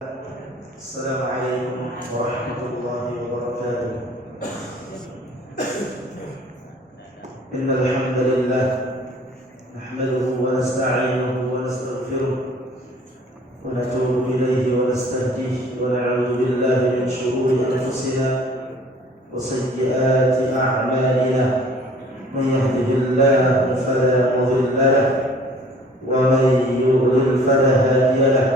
السلام عليكم ورحمة الله وبركاته. إن الحمد لله نحمده ونستعينه ونستغفره ونتوب إليه ونستهديه ونعوذ بالله من شرور أنفسنا وسيئات أعمالنا. من يهده الله فلا مضل له ومن يضلل فلا هادي له.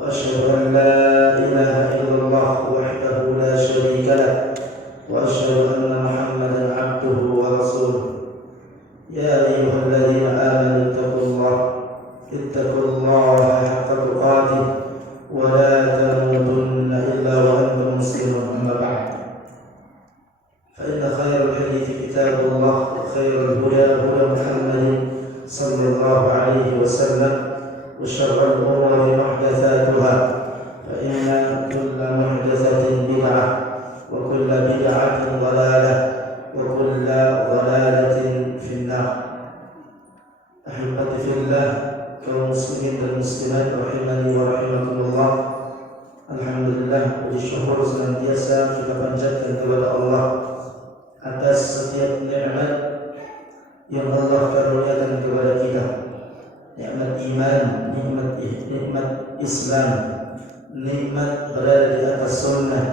وأشهد أن لا إله إلا الله وحده لا شريك له وأشهد أن محمدا عبده ورسوله. يا أيها الذين آمنوا اتقوا الله حق تقاته ولا تموتن إلا وأنتم مسلمون. أما بعد، فإن خير الحديث كتاب الله وخير الهدى هدى محمد صلى الله عليه وسلم وشر الأمور محدثاتها فإن كل محدثة بدعة وكل بدعة ضلالة وكل ضلالة في النار. أحبتي في الله kaum muslimin dan muslimat rahimani wa rahimakumullah. Alhamdulillah, puji syukur senantiasa kita panjatkan kepada Allah atas setiap nikmat yang Allah karuniakan kepada kita. Nikmat iman, nikmat Islam, nikmat berada di atas sunnah.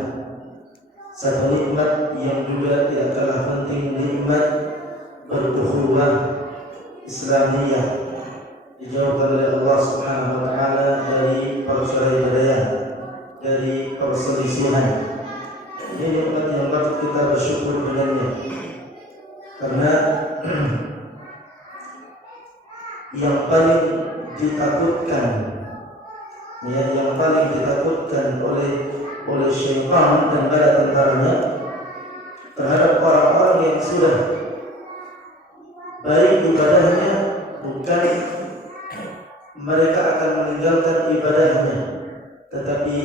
Satu nikmat yang juga tidak kalah penting, nikmat berukhuwah Islamiyah, dijauhkan oleh Allah Subhanahu wa taala dari perselisihan, dari perselisihan. Ini nikmat yang patut kita bersyukur dengannya, karena yang paling ditakutkan, yang paling ditakutkan oleh syaitan dan bala tentaranya terhadap orang-orang yang sudah baik ibadahnya, bukan mereka akan meninggalkan ibadahnya, tetapi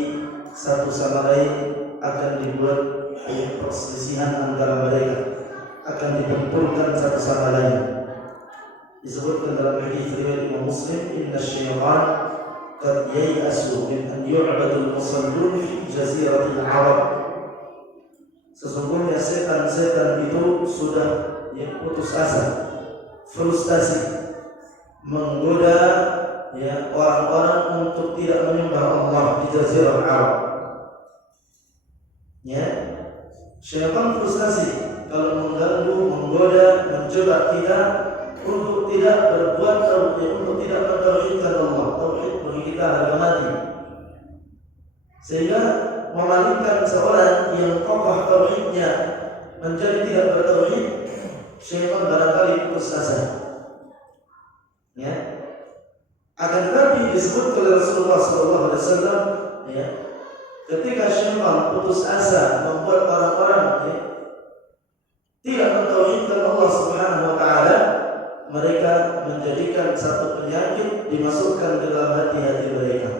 satu sama lain akan dibuat perselisihan antara mereka, akan dibenturkan satu sama lain. Disebutkan dalam hadis riwayat Imam Muslim, inna syaitan qad yai'asu min an yu'badu al-musallun fi jaziratil Arab. Sesungguhnya setan-setan itu sudah putus asa, frustasi, menggoda orang-orang untuk tidak menyembah Allah di jazirah Arab. Syaitan frustasi kalau mengganggu, menggoda, mencoba kita untuk tidak berbuat tauhid, untuk tidak mentauhidkan Allah. Tauhid bagi kita harga mati, sehingga memalingkan seorang yang kokoh tauhidnya menjadi tidak bertauhid. Syaitan barangkali putus asa. Akan tetapi disebut oleh Rasulullah SAW, ketika syaitan putus asa membuat orang-orang tidak mentauhidkan Allah Subhanahu wa taala, mereka menjadikan satu penyakit dimasukkan ke dalam hati-hati mereka.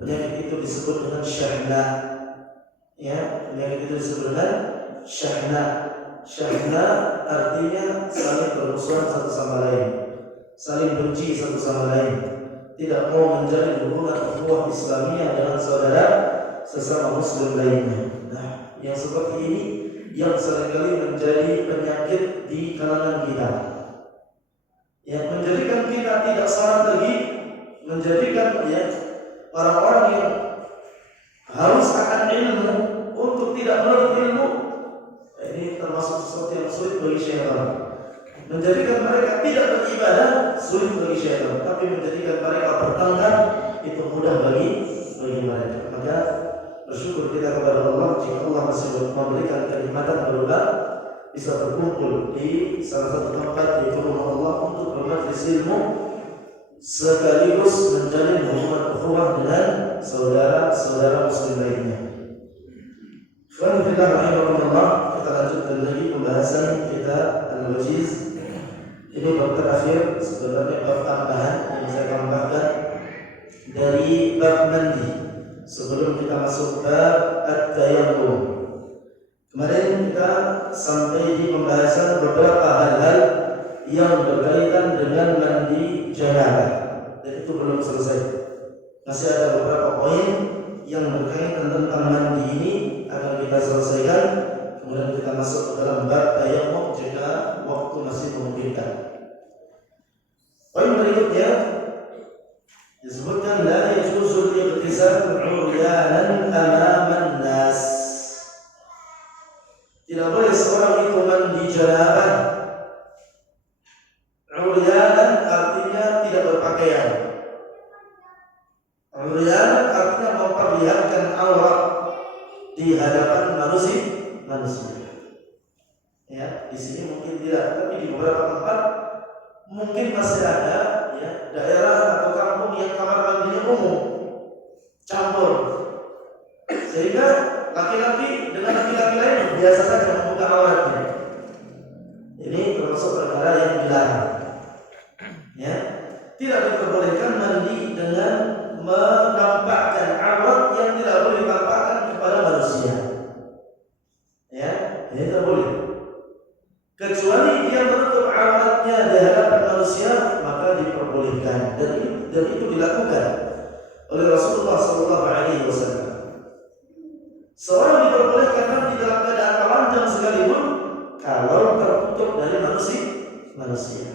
Penyakit itu disebut dengan syahna. Penyakit itu disebut dengan syahna. Syahna artinya saling bermusuhan satu sama lain, saling benci satu sama lain, tidak mau menjalin hubungan ukhuwah Islamiyah dengan saudara sesama muslim lainnya. Nah, yang seperti ini yang seringkali menjadi penyakit di kalangan kita, yang menjadikan kita tidak salat lagi, menjadikan orang-orang yang harus akan ilmu untuk tidak menuntut ilmu. Ini termasuk sesuatu yang sulit bagi syaitan. Menjadikan mereka tidak beribadah sulit bagi syaitan, tapi menjadikan mereka bertengkar itu mudah bagi mereka. Maka bersyukur kita kepada Allah jika Allah masih memberikan kenikmatan berupa bisa berkumpul di salah satu tempat di rumah Allah untuk bermajlis ilmu, sekaligus menjalin hubungan ukhuwah dengan saudara-saudara muslim lainnya. Alhamdulillah, kita lanjutkan lagi pembahasan kita Al-Wajiz. Ini bab terakhir, sebenarnya bab tambahan yang saya tambahkan dari bab mandi sebelum kita masuk bab at-tayammum. Kemarin kita sampai di pembahasan beberapa hal-hal yang berkaitan dengan mandi janabah, dan itu belum selesai. Masih ada beberapa poin yang berkaitan tentang mandi ini akan kita selesaikan. Kemudian kita masuk ke dalam bab tayammum jika waktu masih memungkinkan. Poin berikutnya disebutkan la yajuzu al-ightisal 'uryanan amaman nas. Tidak boleh seorang itu mandi janabah. 'Uryanan artinya tidak berpakaian. 'Uryanan artinya memperlihatkan aurat di hadapan manusia. Ya, di sini mungkin tidak, tapi di beberapa tempat mungkin masih ada ya, daerah atau kampung yang kamar mandinya umum, campur, sehingga laki-laki dengan laki-laki lain biasa saja membuka auratnya. Ini termasuk perkara yang dilarang. Ya, tidak diperbolehkan mandi dengan menampakkan aurat yang tidak boleh ditampakkan kepada manusia. Ya, ini tidak boleh. Kecuali dia menutup auratnya di hadapan manusia, maka diperbolehkan, dan itu dilakukan oleh Rasulullah SAW. Seorang diperbolehkan mandi dalam keadaan telanjang sekalipun kalau tertutup dari manusia.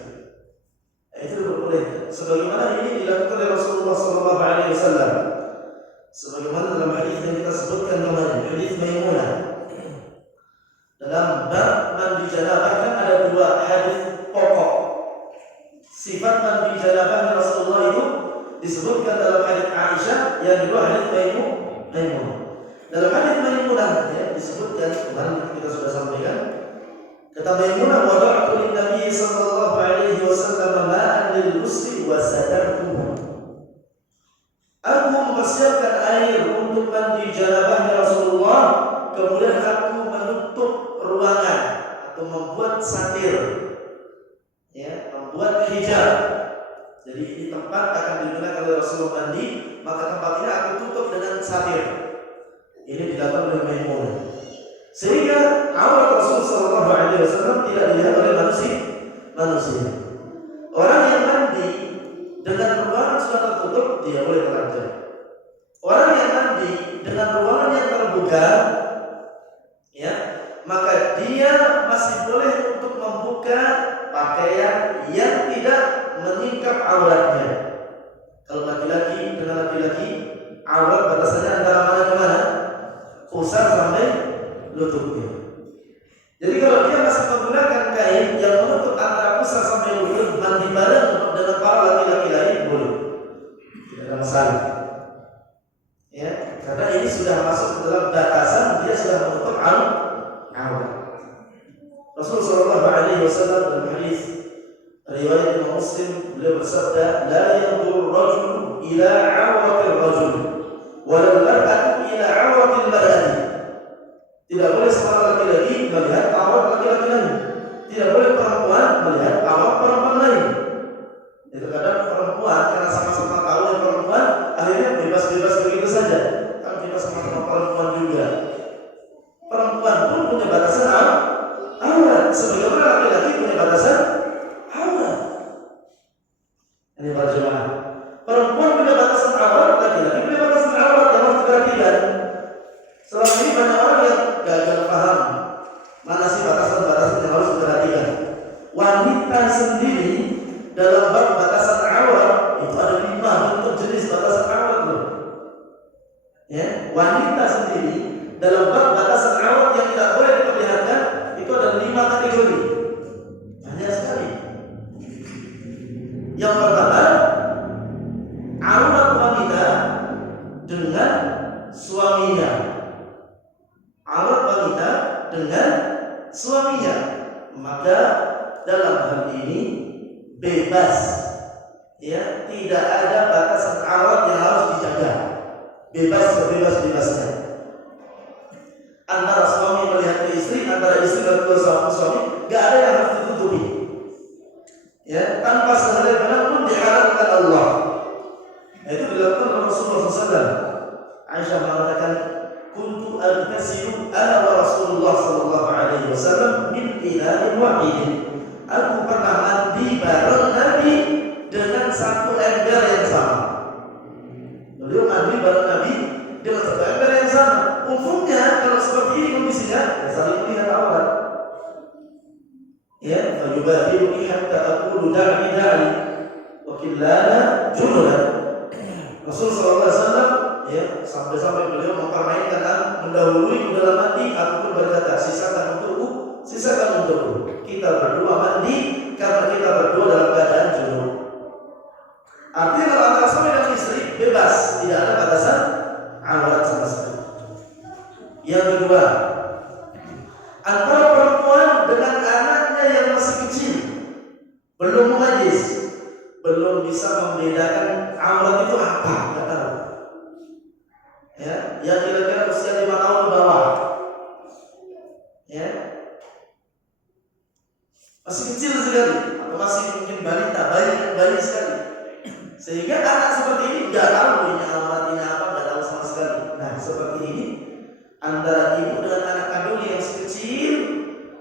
Itu diperbolehkan. Sebagaimana ini dilakukan oleh Rasulullah SAW. Sebagaimana dalam hadis yang kita sebutkan kemarin, hadis Maimunah. Dalam bab mandi janabah kan ada dua hadis pokok. Sifat mandi janabah Rasulullah itu disebutkan dalam hadis Aisyah, yang kedua hadis Maimunah. Dalam hadis Maimunah ya, disebutkan kemarin kita sudah sampaikan. Kata Maimunah, wada'tu lin-nabi sallallahu alaihi wasallam ma'an lil-ghusli wa sadartuhu. Aku mempersiapkan air untuk mandi janabahnya Rasulullah, kemudian aku menutup ruangan atau membuat satir, ya, membuat hijab. Jadi ini tempat akan digunakan oleh Rasulullah mandi, maka tempat ini aku tutup dengan satir. Ini dilakukan oleh Maimunah, sehingga aurat Rasulullah SAW tidak dilihat oleh manusia. Orang yang mandi dengan ruangan sudah tertutup, dia boleh telanjang. Orang yang mandi dengan ruangan yang terbuka, ya, maka dia masih boleh untuk membuka pakaian yang tidak meningkap auratnya. Kalau laki-laki dengan laki-laki, aurat batasannya antara mana ke mana? Pusar sampai lututnya. Jadi kalau dia masih menggunakan kain yang menutup antara pusar sampai lutut, mandi bareng dengan para laki-laki lain boleh, tidak ada masalah. Ya, karena ini sudah masuk ke dalam batasan, dia sudah menutup aurat. Rasulullah SAW dalam hadis riwayat Imam Muslim, beliau bersabda, la yanzuru rajul ila auratil rajul wa la mar'atu ila auratil mar'ati. Tidak boleh seorang laki-laki melihat aurat laki-laki lain, tidak boleh perempuan melihat aurat perempuan lain. Itu kadang perempuan karena sama-sama tahu yang perempuan, akhirnya bebas-bebas begitu saja. Kan kita sama-sama perempuan juga. Perempuan pun punya batasan aurat, sebagaimana laki-laki punya batasan aurat. Ini para jemaah. Perempuan punya batasan aurat, laki-laki punya batasan aurat yang harus diperhatikan. Selama ini banyak orang yang gagal paham mana sih batasan-batasan yang harus diperhatikan. Wanita sendiri dalam bab batasan aurat itu ada 5 bentuk jenis batasan aurat loh. Ya, wanita sendiri dalam bab batasan aurat yang tidak boleh diperlihatkan itu ada 5 kategori. Banyak sekali. Yang pertama, aurat wanita dengan suaminya. Aurat wanita dengan suaminya, maka dalam hal ini bebas, ya, tidak ada batasan aurat yang harus dijaga, bebas sebebas-bebasnya. Antara suami melihat ke istri, antara istri melihat ke suami, gak ada yang harus ditutupi, ya, tanpa sehelai benang pun dihalalkan Allah. Itu dilakukan oleh Rasulullah SAW. Aisyah mengatakan, kuntu aghtasilu ana wa Rasulullah sallallahu alaihi wasallam min ina'in wahid. Aku pernah mandi bareng Nabi dengan satu ember yang sama. umumnya kalau seperti ini kondisinya, ya saling melihat awal. Ya, fayubadiru hatta aqulu da'ni da'ni wa killana junulan. Rasul sallallahu alaihi wasallam ya sampai beliau mempermainkan mendahului dalam mandi, aku pun berkata sisakan untukku. Kita berdua mandi karena kita berdua dalam keadaan junub. Artinya kalau antara suami dan istri bebas, tidak ada batasan aurat sama sekali. Yang kedua, antara perempuan dengan anaknya yang masih kecil, belum mumayyiz, belum bisa membedakan aurat itu apa, nggak tahu. Ya, yang kira-kira usia 5 tahun ke bawah, ya, masih kecil sekali, atau masih mungkin balita, bayi sekali, sehingga anak seperti ini nggak tahu ini aurat ini apa, nggak tahu sama sekali. Nah, seperti ini antara ibu dengan anak kandung yang masih kecil,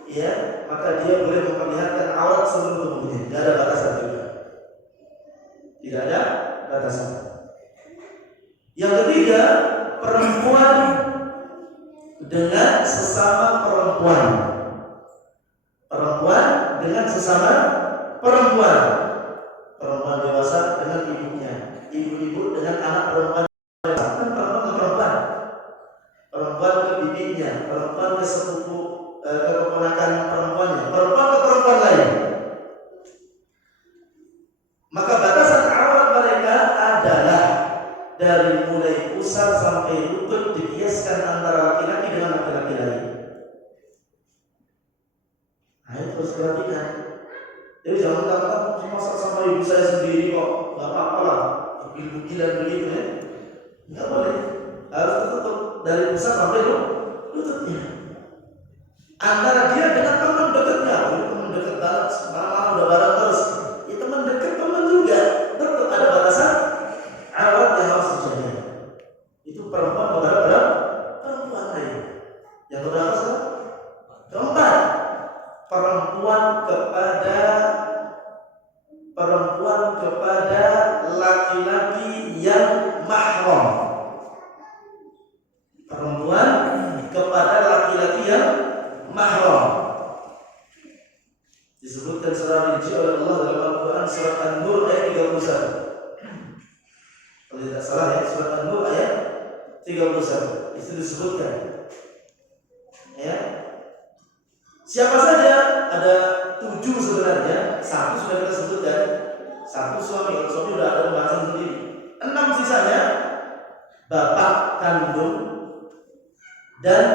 ya, maka dia boleh memperlihatkan aurat seluruh tubuhnya, tidak ada batasan juga, tidak ada batasan. Yang ketiga, perempuan dengan sesama perempuan, perempuan dengan sesama perempuan, perempuan dewasa dengan ibunya, ibu-ibu dengan anak perempuan dewasa, kan perempuan ke perempuan, perempuan ke bibinya, perempuan ke sepupu, ke keponakan perempuannya, perempuan ke perempuan lain. Maka batasan aurat mereka adalah dari mulai pusar sampai lutut, dikiaskan antara laki-laki dengan laki-laki lain. Nah, itu harus perhatikan. Jadi jangan katakan masa sama ibu saya sendiri kok, nggak apa-apa lah, gil-gilan begitu ya, nggak boleh. Harus tertutup dari pusar sampai lututnya. Antara dia dengan teman dekatnya, teman dekat banget, malam udah bareng terus, ya teman dekat teman juga, tetap ada batasan aurat yang harus terjaga. Itu perempuan kepada perempuan lain. Yang keberapa sekarang? Keempat, perempuan kepada laki-laki yang mahram. Perempuan kepada laki-laki yang mahram disebutkan secara rinci oleh Allah dalam Al-Quran surat An-Nur ayat 31. Kalau tidak salah ya, surat An-Nur ayat 31 itu disebutkan. Ya, siapa saja? Ada 7 sebenarnya. 1 sudah kita sebutkan, 1 suami. Kalau suami sudah ada pembahasan sendiri. 6 sisanya bapak kandung dan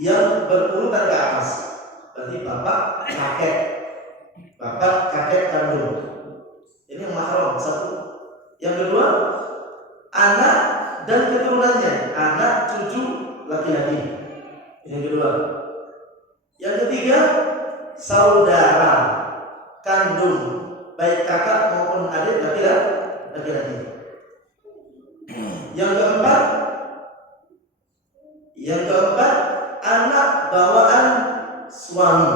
yang berurutan ke atas. Berarti bapak kakek kandung. Ini yang mahram 1. Yang kedua, anak dan keturunannya, anak cucu laki-laki. Yang kedua. Yang ketiga, saudara kandung, baik kakak maupun adik laki-laki. Yang keempat, anak bawaan suami.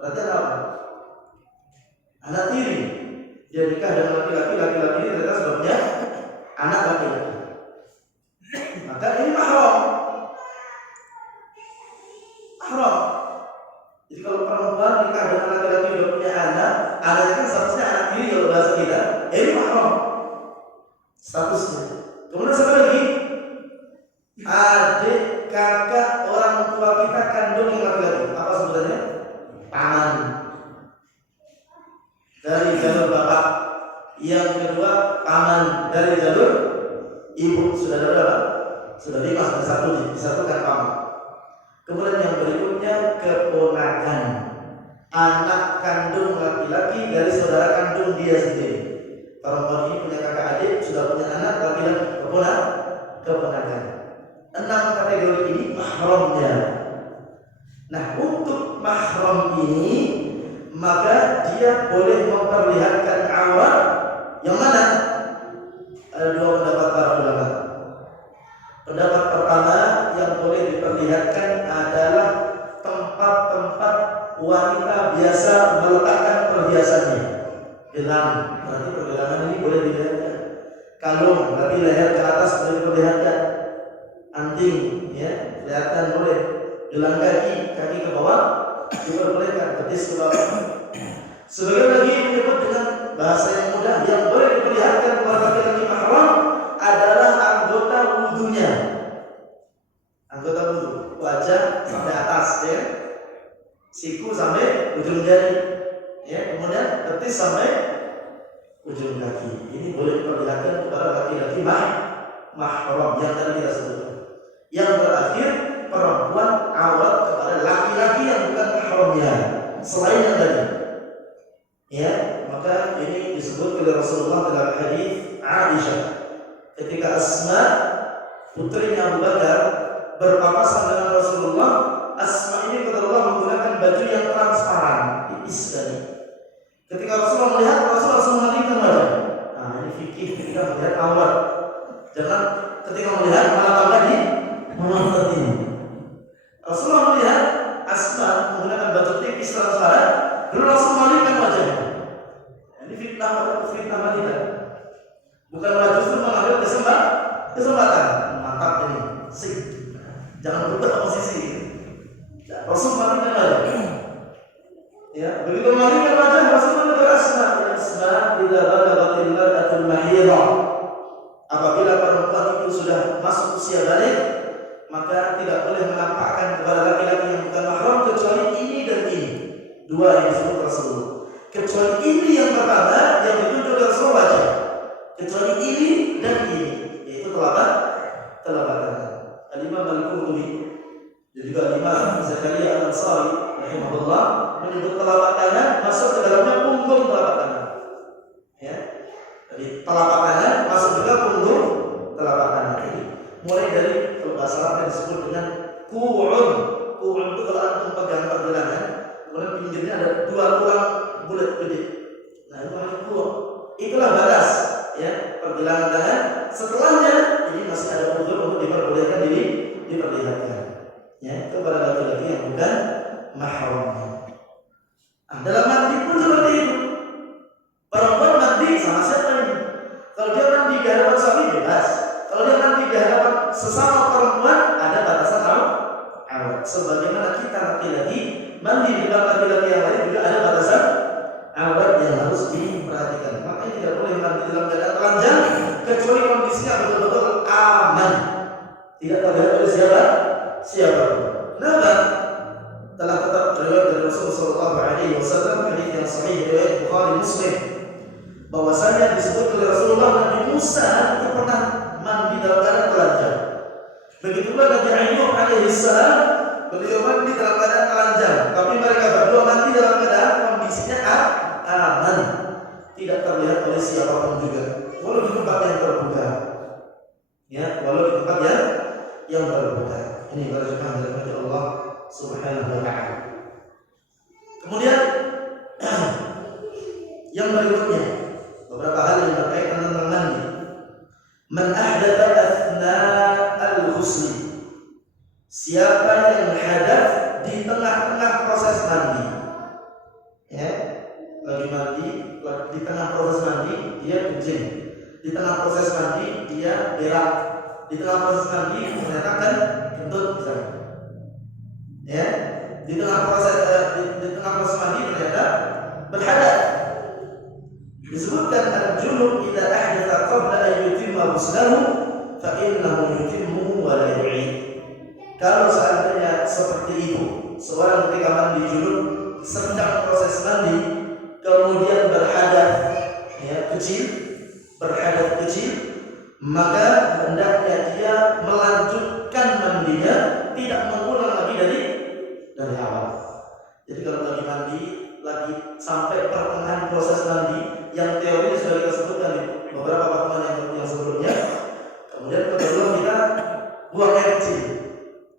Berarti apa? Anak tiri. Dia nikah dengan laki-laki ini ternyata sebabnya anak laki-laki. Maka ini mahram. Jadi kalau perempuan nikah dengan laki-laki udah punya anak, anaknya kan statusnya anak tiri kalau bahasa kita. Ini mahram statusnya. Kemudian satu lagi, adik kakak orang tua kita kandung yang laki-laki. Apa sebutannya? Paman. Dari jalur bapak. Yang kedua, paman dari jalur ibu. Sudah ada berapa? Sudah 5, sudah 1 disatukan paman. Kemudian yang berikutnya, keponakan, anak kandung laki-laki dari saudara kandung dia sendiri. Perempuan ini punya kakak adik, sudah punya anak laki-laki, keponakan. 6 kategori ini mahramnya. Nah, untuk mahram ini maka dia boleh memperlihatkan aurat yang mana? Ada 2 pendapat para ulama. Pendapat pertama, yang boleh diperlihatkan adalah tempat-tempat wanita biasa meletakkan perhiasannya. Gelang, berarti pergelangan ini boleh dilihatkan. Kalung, tapi leher ke atas boleh diperlihatkan. Anting gelang kaki ke bawah diperbolehkan, betis ke bawah. Sebagian lagi menyebut dengan bahasa yang mudah, yang boleh diperlihatkan kepada laki-laki mahram adalah anggota wudunya. Anggota wudu, wajah sampai atas, ya, siku sampai ujung jari, ya, kemudian betis sampai ujung kaki. Ini boleh diperlihatkan kepada laki-laki mahram yang tadi kita sebutkan. Yang terakhir, perempuan aurat kepada laki-laki yang bukan mahramnya selain yang tadi. Ya, maka ini disebut oleh Rasulullah dalam hadis Aisyah ketika Asma putrinya Abu Bakar berpapasan dengan Rasulullah. Asma ini kata Allah menggunakan baju yang transparan, tipis tadi. Ketika Rasulullah melihat, Rasulullah langsung mengalihkan wajah. Nah, ini fikih ketika melihat aurat. Jangan ketika melihat malah tambah di menonton ini. Rasulullah melihat Asma menggunakan baju tipis transparan, lalu Rasul mengalihkan wajahnya. Ini fitnah wanita. Bukan justru mengambil kesempatan. Mantap ini, sih. Jangan berubah posisi. Rasul mengalihkan wajah. Ya, begitu mengalihkan wajah, Rasul menegur Asma, ya Asma, bila balaghatil mar'atul mahidha. Apabila perempuan itu sudah masuk usia balik, maka tidak boleh menampakkan kepada laki-laki yang bukan mahram kecuali ini dan ini. Dua yang disebut Rasulullah. Kecuali ini yang pertama yang ditunjuk Rasulullah wajah. Kecuali ini dan ini, yaitu telapak tangan. Al-Imam Al-Qurtubi dan juga Al-Imam Zakaria Al-Ansari rahimahullah menyebut telapak tangan masuk ke dalamnya punggung telapak tangan. Ya. Jadi telapak tangan masuk juga punggung telapak tangan. Jadi mulai dari bahasa Arab yang disebut dengan ku'un. Ku'un itu kalau antum pegang pergelangan, kemudian pinggirnya ada dua tulang bulat gede. Nah, itu namanya ku'un. Itulah batas, ya, pergelangan tangan. Setelahnya ini masih ada udzur untuk diperbolehkan diperlihatkan. Ya, itu pada laki-laki yang bukan mahramnya. Nah, dalam mandi pun seperti itu. Perempuan mandi sama siapa ini? Kalau dia mandi di hadapan suami bebas. Kalau dia mandi di hadapan sesama perempuan ada batasan aurat. Sebagaimana kita laki-laki mandi di belakang laki-laki yang lain juga ada batasan aurat yang harus diperhatikan. Makanya tidak boleh mandi dalam keadaan telanjang kecuali kondisinya betul-betul aman. Tidak terlihat oleh siapa. Kenapa? Telah tetap riwayat dari Rasulullah SAW, hadis yang sahih riwayat Bukhari Muslim, bahwasanya disebut oleh Rasulullah Nabi Musa itu pernah mandi dalam keadaan telanjang. Begitulah Nabi Ayub alaihissalam, beliau mandi dalam keadaan telanjang, tapi mereka berdua mandi dalam keadaan kondisinya aman, tidak terlihat oleh siapapun juga, walau di tempat yang terbuka. Ya, walau di tempat yang terbuka. Ini barakallahu dari Allah Subhanahu wa ta'ala. Kemudian yang berikutnya beberapa hal yang berkaitan tentang mandi. Man ahdatha athna al-ghusl. Siapa yang hadath di tengah-tengah proses mandi. Ya, lagi mandi, di tengah proses mandi dia kencing. Di tengah proses mandi dia berak. Di tengah proses mandi ternyata kan kentut misalnya. Ya, di tengah proses mandi ternyata berhadath. Disebutkan al-junub idza ahdatha qabla an yutimma ghuslahu fa innahu yutimmuhu wa la yu'id. Kalau seandainya seperti itu, seorang ketika mandi junub sedang proses mandi kemudian berhadath kecil, maka hendaknya dia melanjutkan mandinya, tidak mengulang lagi dari awal. Jadi kalau lagi mandi, lagi sampai pertengahan proses mandi, yang teori sudah kita sebutkan di beberapa pertemuan yang sebelumnya, kemudian kedua kita buang air kecil.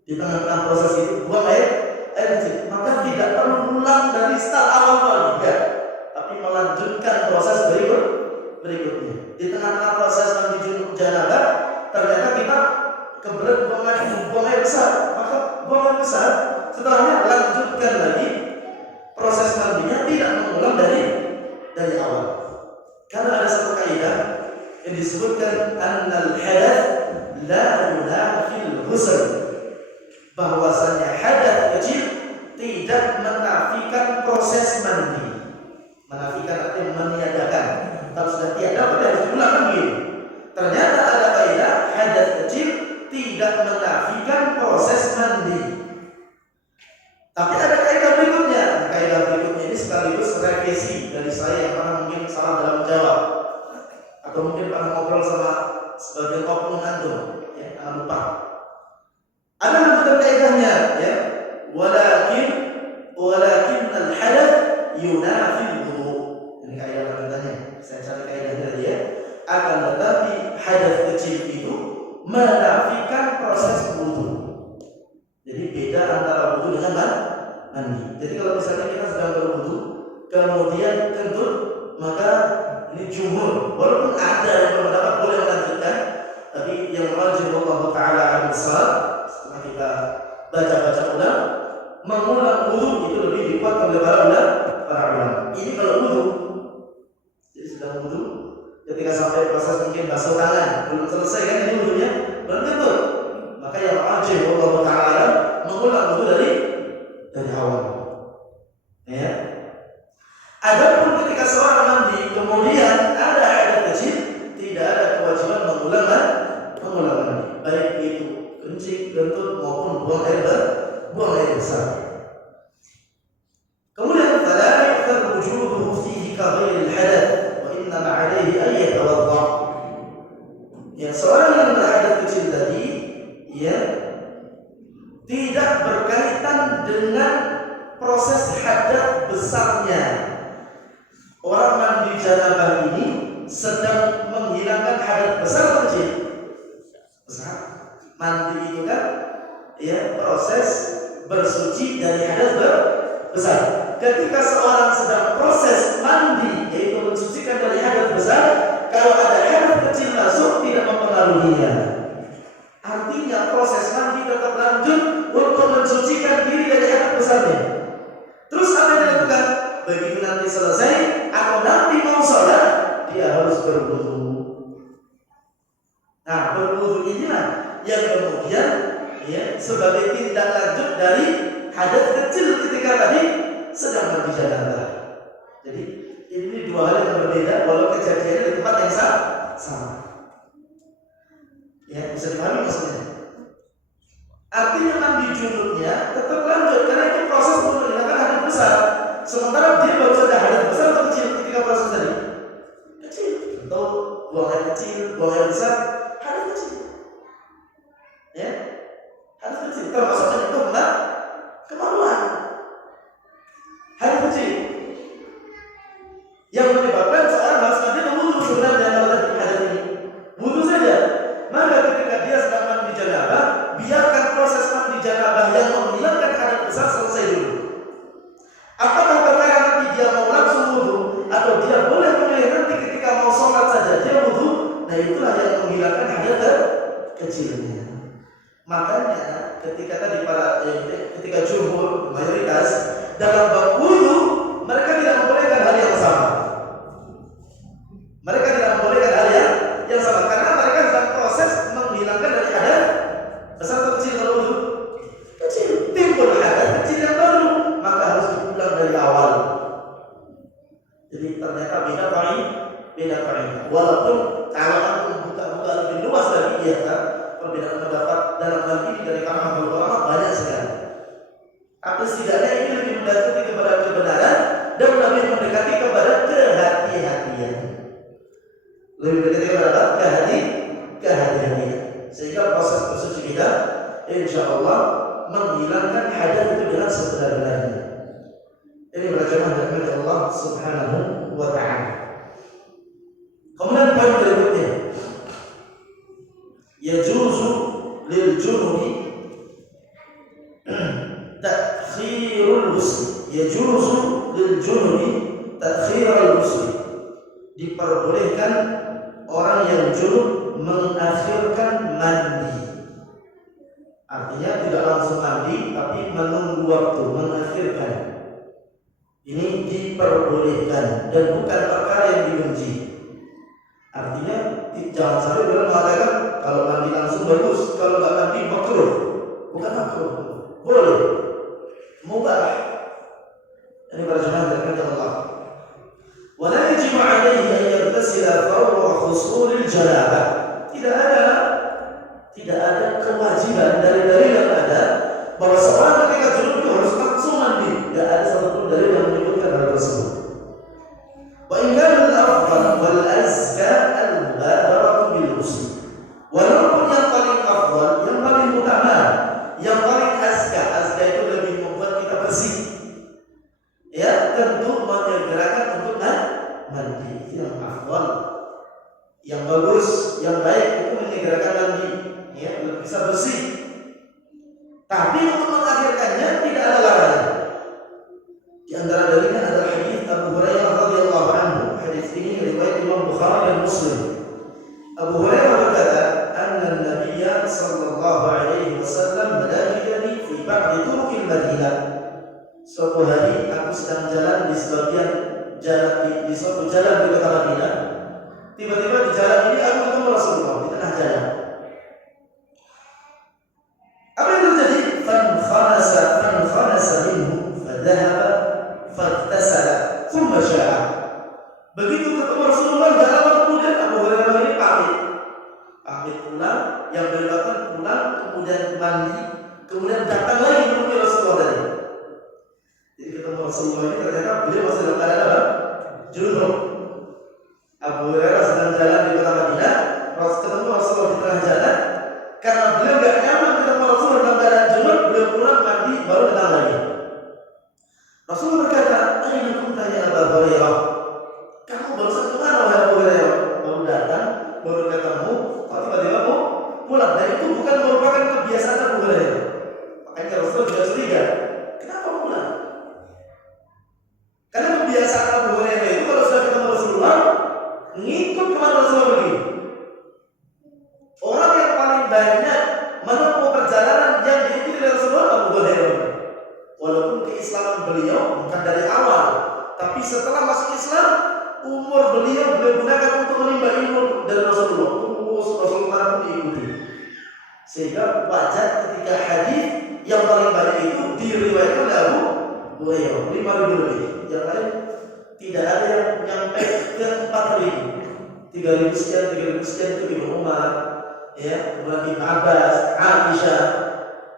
Di tengah-tengah proses itu buang air kecil, maka tidak perlu ulang dari start awal juga, tapi melanjutkan proses berikutnya. Di tengah-tengah proses mandi junub janabah, ternyata kita kebetulan buang air besar, maka buang air besar, setelahnya lanjutkan lagi proses mandinya, tidak mengulang dari awal. Karena ada satu kaidah yang disebutkan annal hadath la yunafil ghusl, bahwasanya hadath tidak menafikan proses mandi. Tapi ada kaidah berikutnya. Kaidah berikutnya ini sekaligus revisi dari saya yang pernah mungkin salah dalam menjawab, atau mungkin pernah ngobrol sama sebagian oknum antum, ya, jangan lupa. Ada lanjutan kaidahnya, ya. Walakin al-hadath yunafi al-wudu. Ini kaidah lanjutannya. Saya cari kaidahnya tadi, ya. Akan tetapi hadath kecil itu menafikan proses wudu. Jadi beda antara wudu dengan mandi. Jadi kalau misalnya kita sedang berwudu kemudian kentut, maka ini jumhur, walaupun ada yang berpendapat boleh melanjutkan, tapi yang rajih Allah Taala al-Salat, setelah kita baca ulang, mengulang wudu itu lebih dikuatkan oleh para ulama. Ini kalau wudu, jadi sedang wudu, ketika sampai proses mungkin basuh tangan belum selesai kan ini wudunya, belum tentu. Maka yang rajih Allah Taala mengulang wudu dari awal. Ya. Adapun ketika seorang mandi kemudian ada hadath kecil, tidak ada kewajiban mengulang mandi, baik itu kencing, kentut maupun buang air besar. Kemudian fala yakthar wujuduhu fihi ka ghairi al-hadath wa innama 'alayhi an yatawadda. Ya, seorang yang berhadath kecil tadi, ya, tidak berkaitan dengan proses hadath besarnya. Orang mandi janabah ini sedang menghilangkan hadath besar atau kecil? Besar. Mandi itu kan, ya, proses bersuci dari hadath besar. Ketika seorang sedang proses mandi, yaitu mensucikan dari hadath besar, kalau ada hadath kecil masuk tidak mempengaruhinya. Artinya proses mandi tetap lanjut untuk mensucikan diri dari hadath besarnya. Terus apa yang dilakukan? Begitu nanti selesai atau nanti mau sholat, dia harus berwudu. Nah, berwudu inilah yang kemudian, ya, sebagai tindak lanjut dari hadath kecil ketika tadi sedang mandi janabah. Jadi ini dua hal yang berbeda walau kejadiannya di tempat yang sama. Ya, bisa dipahami maksudnya. Artinya mandi junubnya tetap lanjut karena itu proses menghilangkan hadath besar. Sementara dia baru saja hadath besar atau kecil ketika proses tadi? Kecil. Atau buang air kecil, buang air besar, hadath kecil. Ya, hadath kecil. Termasuk menyentuh kemaluan. Hadath kecil. Yang menyebabkan seorang harus mandi wudu sebenarnya kalau tadi hadath ini. Wudu saja. Maka ketika dia sedang mandi janabah, biarkan proses mandi janabah yang menghilangkan hadath besar selesai dulu. Apakah perkara nanti dia mau langsung wudu atau dia boleh memilih nanti ketika mau sholat saja dia wudu? Nah, itulah yang menghilangkan hadath kecilnya. Makanya ketika tadi ketika jumhur mayoritas dalam bab wudu, mereka tidak membolehkan hal yang sama. Mereka tidak membolehkan hal yang sama karena mereka sedang proses menghilangkan dari hadath besar atau kecil. Kalau wudu kecil, timbul hadath kecil yang baru, maka harus diulang dari awal. Jadi ternyata beda kaidah. Walaupun kalau aku buka lebih luas lagi, ya kan, perbedaan pendapat dalam hal ini dari kalangan ulama banyak sekali. Tapi setidaknya ini lebih mendekati kepada kebenaran dan lebih mendekati kepada kehati-hatian. Lebih mendekati kepada kehati-hatian. Sehingga proses bersuci kita, insya Allah, menghilangkan hadath itu dengan sebenar-benarnya. Ini berajaran dari Allah Subhanahu wa Ta'ala. Kemudian poin berikutnya, yajuzu lil junubi ta'khirul ghusl. Yajuzu lil junubi ta'khirul ghusl. Diperbolehkan orang yang junub mengakhirkan mandi. Artinya tidak langsung mandi tapi menunggu waktu, mengakhirkan. Ini diperbolehkan dan bukan perkara yang dibenci. Artinya jangan sampai orang mengatakan kalau mandi langsung bagus, kalau nggak mandi makruh. Bukan makruh, boleh, mubah. Ini perjalanan dari Allah. Wala yajibu alaihi an yartasila fawra husulil janabah. Tidak ada Tidak ada kewajiban dari dalil yang ada bahwa seorang ketika junub itu harus langsung mandi. Tidak ada satupun dalil yang menyebutkan hal tersebut. Wa in kana al-afdal wal azka al-mubadaratu bil ghusl. Walaupun yang paling afdal, yang paling utama, yang paling azka itu lebih membuat kita bersih. Ya, tentu menyegerakan untuk mandi. Itu yang afdal. Yang bagus, yang baik itu menyegerakan mandi. Ya, untuk bisa bersih. Tapi untuk mengakhirkannya tidak ada larangan. Di antara dalilnya adalah hadis Abu Hurairah radhiyallahu anhu. Hadis ini riwayat Imam Bukhari dan Muslim. Abu Hurairah berkata, "Anna an-nabiyya sallallahu alaihi wasallam balagani fi ba'd turuqil Madinah." Suatu hari aku sedang jalan di sebagian jalan di suatu jalan di kota Madinah. Tiba-tiba di jalan ini aku ketemu Rasulullah di tengah jalan. Apa yang terjadi? Fanfanasa minhu fadhahaba faghtasala thumma sya'a. Begitu ketemu Rasulullah jalan kemudian Abu Hurairah ini pamit pulang, yang berbelakang pulang, kemudian mandi, kemudian datang lagi menemui Rasulullah tadi. Jadi ketemu Rasulullah ini ternyata beliau masih dalam keadaan apa? Junub. Abu Hurairah sedang jalan di kota Madinah, ketemu Rasulullah di tengah jalan. Karena beliau gak nyaman ketemu Rasulullah dalam keadaan junub, beliau pulang mandi baru datang lagi. Rasulullah berkata, "Aina kunta ya Abu Hurairah?" Kamu barusan kemana wahai Abu Hurairah? Baru datang, baru ketemu, tiba-tiba mau pulang. Dan itu bukan merupakan kebiasaan Abu Hurairah. Makanya Rasulullah juga curiga, kenapa pulang? Karena kebiasaan Abu Hurairah itu kalau sudah ketemu Rasulullah, ngikut kemana Rasulullah pergi. Orang yang paling banyak menempuh perjalanan yang diikuti oleh Rasulullah Abu Hurairah. Walaupun keislaman beliau bukan dari awal, tapi setelah masuk Islam, umur beliau gunakan untuk menimba ilmu dari Rasulullah. Rasulullah pun diikuti. Sehingga wajar ketika hadis yang paling banyak itu diriwayatkan oleh Abu Hurairah 5.000 lebih. Yang lain tidak ada yang nyampe ke 4.000. 3.000 sekian itu Ibnu Umar, ya, Ibnu Abbas, Aisyah.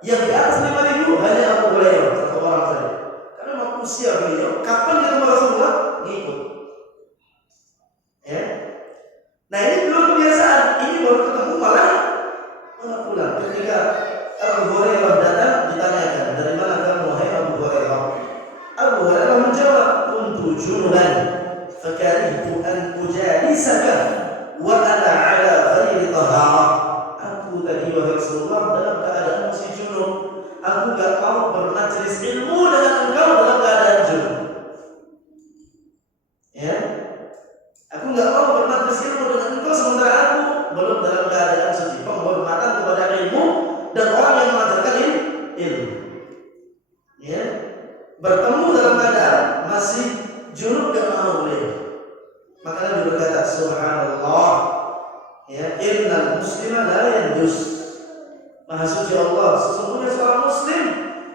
Yang di atas 5.000 hanya Abu Hurairah satu orang saja. Karena memang usia beliau, kapan ketemu Rasulullah ngikut. Ya. Nah ini belum kebiasaan, ini baru ketemu malah pulang. Ketika Abu Hurairah datang ditanyakan, dari mana kamu wahai Abu Hurairah? Abu Hurairah menjawab, kuntu junuban fakarihtu an ujalisaka wa ana ala ghairi taharah. Aku tadi wahai Rasulullah dalam keadaan masih junub. Aku gak mau bermajlis ilmu dengan engkau dalam keadaan junub. Ya, aku gak mau bermajlis ilmu dengan engkau sementara aku belum dalam keadaan suci. Penghormatan kepada ilmu dan orang yang mengajarkan ilmu. Ya, bertemu dalam keadaan masih junub gak mau beliau. Maka Nabi berkata, subhanallah, ya, innal muslima la yanjus. Maha suci Allah, sesungguhnya seorang muslim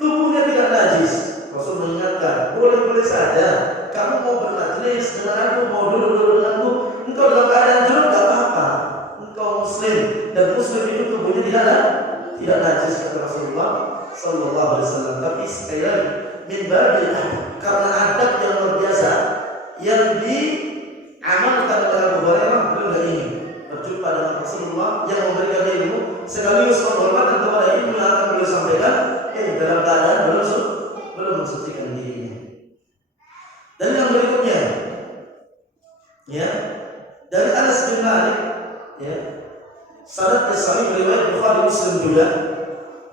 tubuhnya tidak najis. Rasul mengingatkan, boleh-boleh saja kamu mau bermajlis dengan aku, mau duduk-duduk denganku, engkau dalam keadaan junub gak apa-apa. Engkau muslim dan muslim itu tubuhnya tidak najis, kata Rasulullah sallallahu alaihi wasallam. Tapi sekali lagi, min babil karena adab yang luar biasa yang diamalkan oleh Abu Hurairah, beliau tidak ingin berjumpa dengan Rasulullah yang memberikan ilmu sekaligus penghormatan kepada ilmu yang akan beliau sampaikan dalam keadaan belum mensucikan dirinya. Dan yang berikutnya, ya, dari Anas bin Malik, ya, sanad sahih riwayat Bukhari Muslim juga.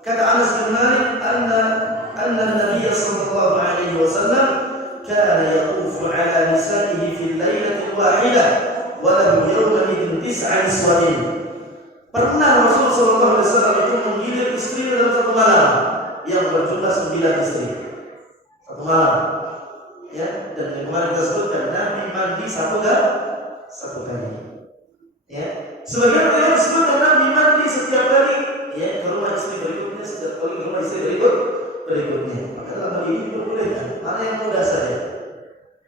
Kata Anas bin Malik, anna Nabi sallallahu alaihi wasallam kana yaqufu ala nisaihi fi lailatin wahidah wa lahu yawma idin 9 niswatin. Pernah Rasul sallallahu alaihi wasallam itu menggilir istri dalam satu malam yang berjumlah 9 istri. Satu malam. Ya, dan yang kemarin kita sebutkan Nabi mandi satu kali. Ya, sebagian orang disebutkan Nabi mandi setiap kali, ya, ke rumah istri berikutnya, setiap kali ke rumah istri berikutnya. Maka lama ini diperbolehkan. Mana yang mudah saja.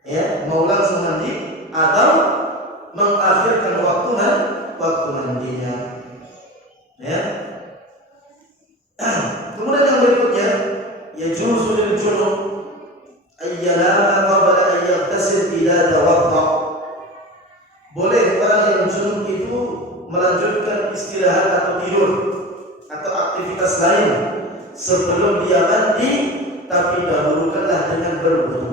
Ya, mau langsung mandi atau mengakhirkan waktu mandinya. Ya, tidur atau aktivitas lain sebelum dia mandi, tapi dahulukanlah dengan berwudu.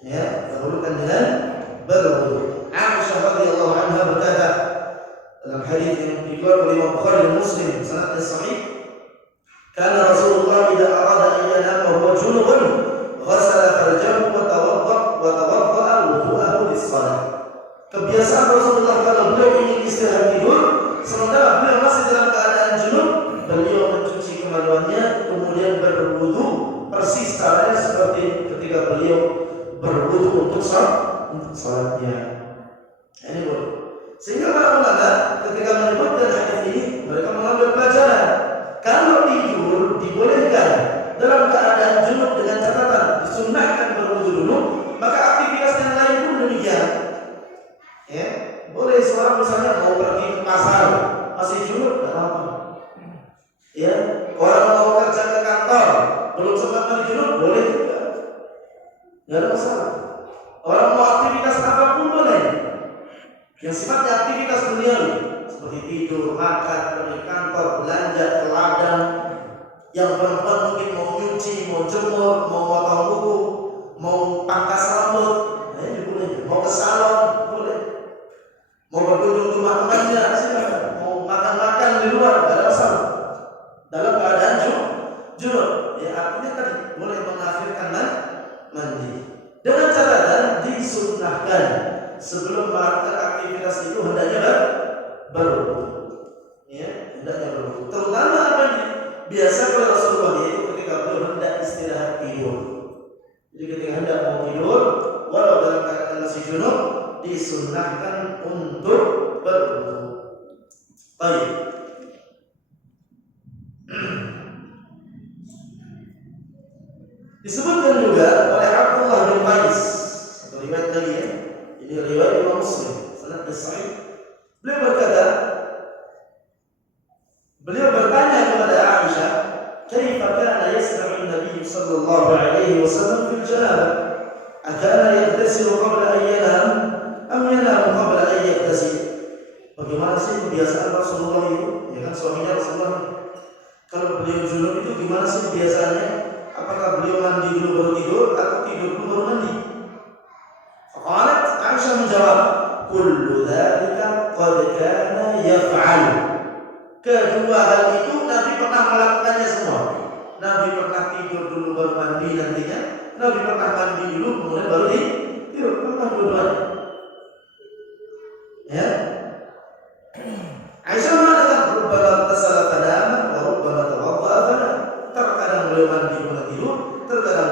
Ya, dahulukan dengan berwudu. Aisyah radhiyallahu anha berkata dalam hadis yang diriwayatkan oleh Imam Bukhari dan Muslim sanadnya sahih, kana Rasulullah idza arada an yanama wa huwa junubun ghasala farjahu wa tawadda wudu'ahu lis-shalah. Kebiasaan Rasulullah kalau beliau ingin istirahat tidur, sementara beliau masih dalam keadaan junub, beliau mencuci kemaluannya kemudian berwudu persis caranya seperti ketika beliau berwudu untuk salatnya. Ini boleh. Sehingga para ulama ketika menyebutkan hadis ini, mereka mengambil pelajaran. Kalau tidur dibolehkan dalam keadaan junub dengan catatan disunnahkan berwudu dulu, maka aktivitas yang lain pun demikian. Ya, boleh seorang misalnya mau pergi ke pasar masih junub, tidak apa-apa. Ya, orang mau kerja ke kantor belum sempat mandi junub, boleh juga, tidak ada masalah. Orang mau aktivitas apapun boleh. Yang sifatnya aktivitas duniawi seperti tidur, makan, pergi kantor, belanja, ke ladang. Yang perempuan mungkin mau nyuci, mau jemur, mau potong kuku, mau pangkas rambut, ini boleh. Mau ke salon, boleh. Mau berkunjung ke rumah temannya, silakan. Mau makan-makan di luar, tidak ada masalah. Dalam keadaan junub, ya artinya tadi boleh mengakhirkan mandi. Dengan catatan disunnahkan sebelum melakukan aktivitas itu hendaknya berwudu. Ya, hendaknya berwudu. Terutama apa yang biasa oleh Rasulullah itu ketika beliau hendak istirahat tidur. Jadi ketika hendak mau tidur, walau dalam keadaan masih junub, disunnahkan untuk berwudu. Baik. Disebutkan juga oleh Abdullah bin Qais, atau riwayat tadi ya. Ini riwayat Imam Muslim, sanadnya sahih. Beliau bertanya kepada Aisyah, "Kaifa kana yasna'u an-nabiy sallallahu alaihi wasallam fil janabah? Akana yaghtasilu qabla an yanam am yanamu qabla an yaghtasil?" Bagaimana sih kebiasaan Rasulullah itu? Ya kan suaminya Rasulullah. Kalau beliau junub itu gimana sih kebiasaannya? Apakah beliau mandi dulu baru tidur atau tidur dulu baru mandi? Faqalat, Aisyah menjawab, kullu dzalika qad kana yaf'al. Kedua hal itu Nabi pernah melakukannya semua. Nabi pernah tidur dulu baru mandi nantinya. Nabi pernah mandi dulu kemudian baru tidur. Pernah dua-duanya. Ya. Aisyah mengatakan, rubbama tasala qadaman wa rubbama tawadda'a fana. Terkadang beliau mandi kemudian tidur, terkadang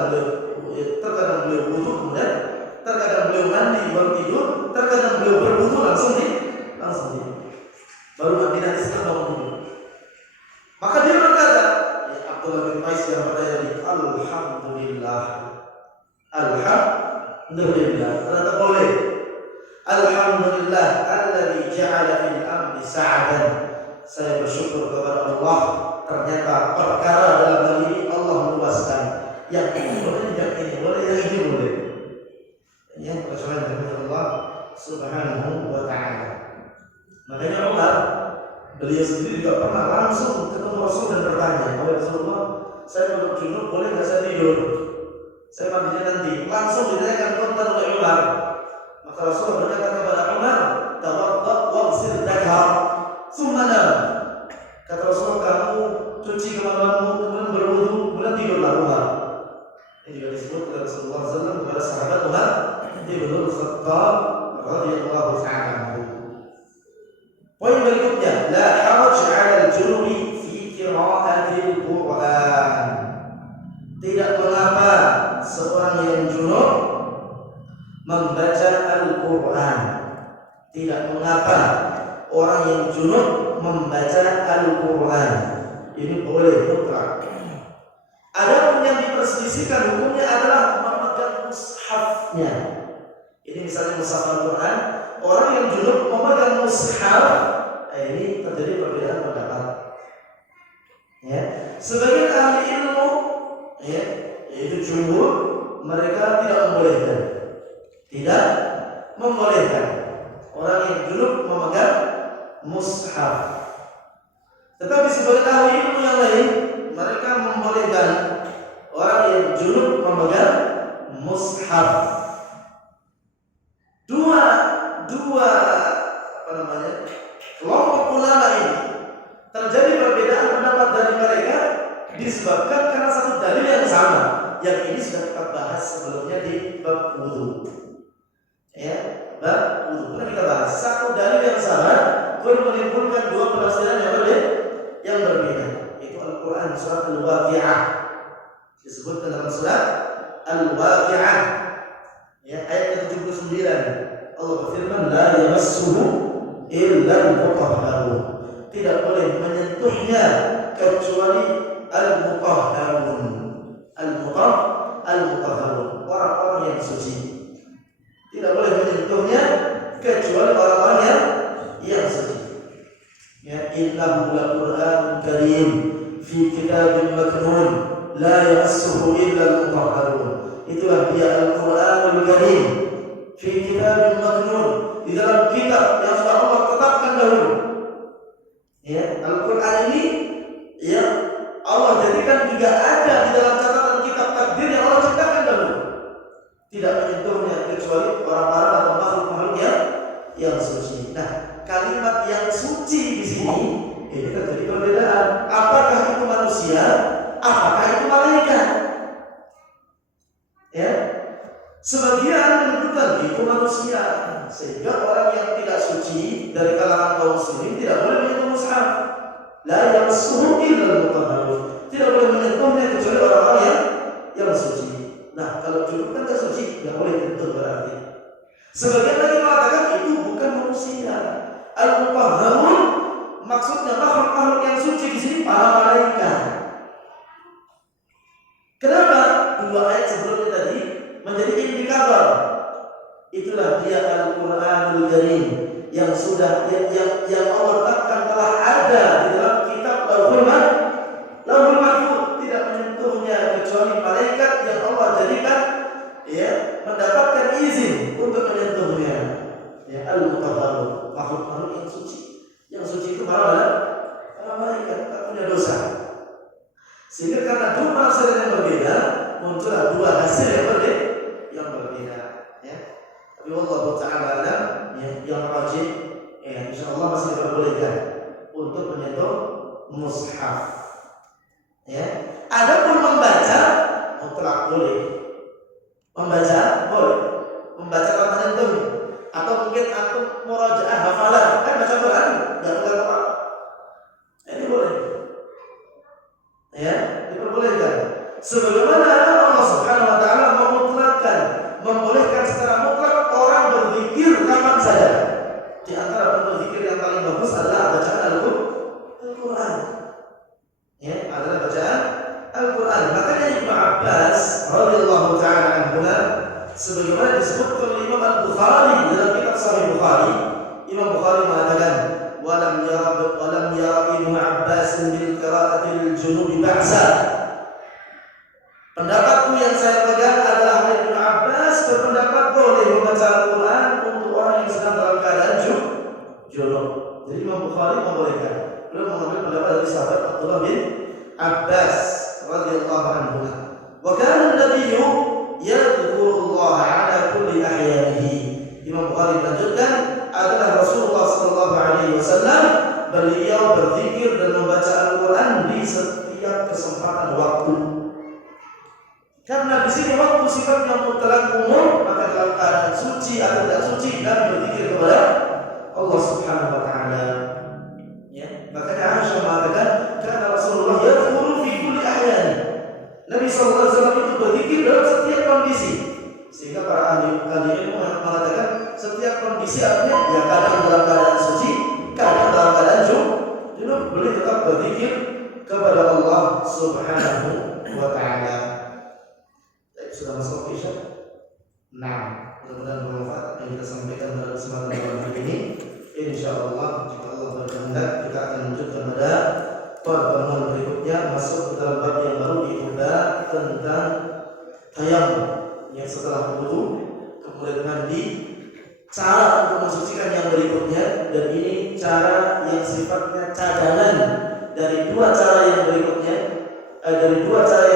beliau wudu kemudian, terkadang beliau mandi baru tidur, terkadang beliau berwudu langsung tidur. Baru mandi nanti setelah bangun tidur. Maka dia berkata, ya Abdullah bin Qais yang bertanya tadi, alhamdulillah. Alhamdulillah. Ternyata boleh. Alhamdulillah alladzi ja'ala fil amri sa'adan. Saya bersyukur kepada Allah, ternyata perkara dalam hal ini Allah meluaskan. Yang ini boleh, yang ini boleh, yang ini boleh. Yang persoalan dari Allah Subhanahu wa ta'ala. Makanya Umar, beliau sendiri juga pernah langsung ketemu Rasul dan bertanya, "Wahai Rasulullah, saya baru junub, boleh nggak saya tidur? Saya mandinya nanti." Langsung ditanyakan konten oleh Umar. Maka Rasulullah berkata kepada Umar, "Tawadda waghsil dakhar, tsumma nam." Kata Rasulullah, kamu cuci kemaluanmu, kemudian berwudu, kemudian tidurlah Umar. Ini juga disebut oleh Rasulullah SAW kepada sahabat Umar Ibnul Khattab radhiyallahu ta'ala anhu. Poin berikutnya, la haraj 'ala al-junubi fi qira'atil Qur'an. Tidak mengapa seorang yang junub membaca Al-Qur'an. Tidak mengapa orang yang junub membaca Al-Qur'an. Ini boleh mutlak. Adapun yang diperselisihkan hukumnya adalah memegang mushafnya. Ini misalnya mushaf Al-Qur'an, orang yang junub memegang mushaf, ini terjadi perbedaan pendapat. Ya, sebagian ahli ilmu, ya, yaitu jumhur, mereka tidak membolehkan. Tidak membolehkan orang yang junub memegang mushaf. sebagai ahli ilmu yang lain, mereka membolehkan orang yang junub memegang mushaf. Dua kelompok ulama ini terjadi perbedaan pendapat dari mereka disebabkan karena satu dalil yang sama. Yang ini sudah kita bahas sebelumnya di bab wudu. Ya, bab wudu. Pernah kita bahas satu dalil yang sama menimbulkan dua penafsiran yang berbeda. Itu Al-Quran surat Al-Waqi'ah. Disebutkan dalam surat Al-Waqi'ah. Ya, ayat ke-79. Allah berfirman, la yamassuhu illa al-mutahharun. Tidak boleh menyentuhnya kecuali al-mutahharun. Al-mutahharun, orang-orang yang suci. Tidak boleh menyentuhnya kecuali orang-orang yang suci. Ya, innahu laqur'anun karim fi kitabin maknun la yamassuhu illa al-mutahharun. Itulah dia Al-Qur'anul Karim fi kitabin maknun, di dalam kitab yang sudah Allah tetapkan dahulu. Ya, Al-Qur'an ini ya Allah jadikan juga ada di dalam catatan kitab takdir yang Allah ciptakan dahulu. Tidak menyentuhnya kecuali orang-orang atau makhluk-makhluk yang suci. Nah, kalimat yang suci di sini ini terjadi perbedaan. Apakah itu manusia? Apakah itu malaikat? Ya, sebagian menyebutkan itu manusia, sehingga orang yang tidak suci dari kalangan kaum muslimin tidak boleh menyentuh mushaf. La yamassuhu illa al-mutahharun. Tidak boleh menyentuhnya kecuali orang-orang yang suci. Nah, kalau junub kan tidak suci, tidak boleh menyentuh berarti. Sebagian lagi mengatakan itu bukan manusia. Al-mutahharun maksudnya makhluk-makhluk yang suci di sini para malaikat. Kenapa? Dua ayat sebelumnya tadi menjadi indikator. Itulah dia Al-Qur'anul Karim yang sudah yang Allah tetapkan telah ada di dalam kitab Lauhul Mahfuz, tidak menyentuhnya kecuali malaikat yang Allah jadikan ya mendapatkan izin untuk menyentuhnya. Ya, Al-Mutahharun, makhluk-makhluk yang suci. Yang suci itu para malaikat, tak punya dosa. Sehingga karena dua penafsiran yang berbeda, muncullah dua hasil yang berbeda. Ya. Tapi Allah Taala ya, yang rajih, ya, insyaallah masih diperbolehkan untuk menyentuh mushaf. Ya. Adapun membaca mutlak boleh. Membaca boleh. Membaca tanpa menyentuh. Atau mungkin aku murajaah hafalan, kan baca Quran, enggak bukan Quran. Ini boleh. Ya, diperbolehkan. Sebagaimana Allah Subhanahu wa taala membolehkan secara mutlak orang berzikir kapan saja. Di antara bentuk zikir yang paling bagus adalah bacaan Al-Qur'an. Ya, adalah bacaan Al-Qur'an. Makanya Ibnu Abbas radhiyallahu taala anhu sebagaimana disebutkan oleh Imam Al-Bukhari dalam kitab Sahih Bukhari, Imam Bukhari mengatakan walam yara Ibnu Abbas bil qira'ati lil junubi ba'sa. Pendapatku yang saya pegang adalah Ibnu Abbas berpendapat boleh membaca Al-Quran untuk orang yang sedang dalam keadaan junub. Jadi Imam Bukhari membolehkan. Beliau mengambil pendapat dari sahabat Abdullah bin Abbas radhiyallahu anhu. Wa kana an-nabiyyu yadhkurullah ala kulli ahyanihi. Imam Bukhari melanjutkan adalah Rasulullah sallallahu alaihi wasallam beliau berzikir dan membaca Al-Quran di setiap kesempatan waktu. Karena di sini waktu sifatnya mutlak umum, maka dalam keadaan suci atau tidak suci dan berzikir kepada Allah Subhanahu wa taala. Ya, makanya Aisyah mengatakan karena Rasulullah yadhkuru fi kulli ahyan. Nabi sallallahu alaihi wasallam itu berzikir dalam setiap kondisi. Sehingga para ahli ilmu mengatakan setiap kondisi artinya ya kadang dalam keadaan suci, kadang dalam keadaan junub, boleh tetap berzikir kepada Allah Subhanahu wa taala. Sudah masuk Isya? Nah, mudah-mudahan bermanfaat yang kita sampaikan pada kesempatan malam hari ini. Insyaallah jika Allah berkehendak kita akan lanjutkan pada pertemuan berikutnya masuk ke dalam bab yang baru yaitu tentang tayammum yang setelah wudu kemudian mandi, cara untuk mensucikan yang berikutnya, dan ini cara yang sifatnya cadangan dari dua cara yang berikutnya, dari dua cara